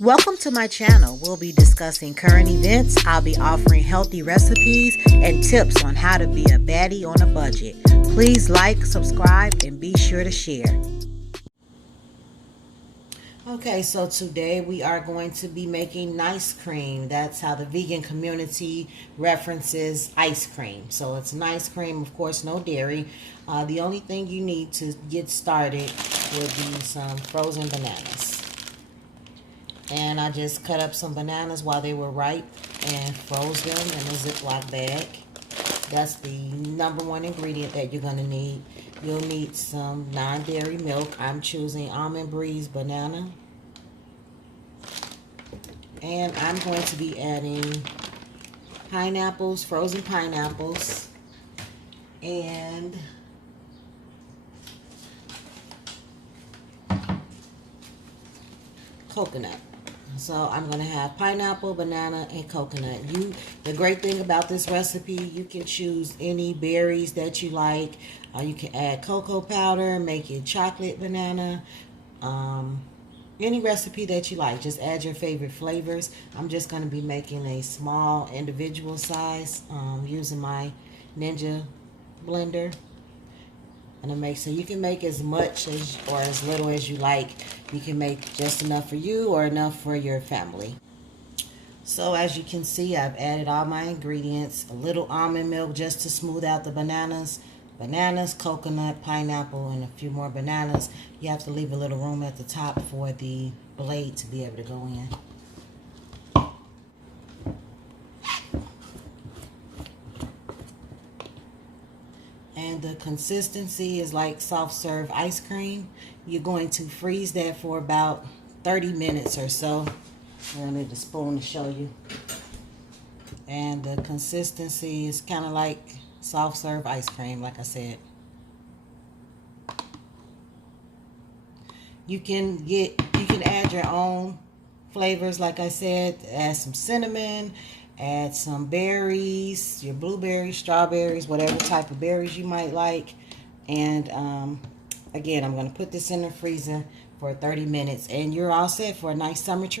Welcome to my channel. We'll be discussing current events. I'll be offering healthy recipes and tips on how to be a baddie on a budget. Please like, subscribe, and be sure to share. Okay, so today we are going to be making nice cream. That's how the vegan community references ice cream. So it's nice cream, of course, no dairy. The only thing you need to get started would be some frozen bananas. And I just cut up some bananas while they were ripe and froze them in a Ziploc bag. That's the number one ingredient that you're going to need. You'll need some non-dairy milk. I'm choosing Almond Breeze banana. And I'm going to be adding pineapples, frozen pineapples, and coconut. So I'm going to have pineapple, banana, and coconut. The great thing about this recipe, you can choose any berries that you like. You can add cocoa powder, make it chocolate banana. Any recipe that you like. Just add your favorite flavors. I'm just going to be making a small individual size using my Ninja blender. And so you can make as much as or as little as you like. You can make just enough for you or enough for your family. So as you can see, I've added all my ingredients. A little almond milk just to smooth out the bananas. Bananas, coconut, pineapple, and a few more bananas. You have to leave a little room at the top for the blade to be able to go in. And the consistency is like soft serve ice cream. You're going to freeze that for about 30 minutes or so. I need a spoon to show you. And the consistency is kind of like soft serve ice cream, like I said. You can add your own flavors, like I said. Add some cinnamon, add some berries, your blueberries, strawberries, whatever type of berries you might like. And again, I'm going to put this in the freezer for 30 minutes, and you're all set for a nice summer treat.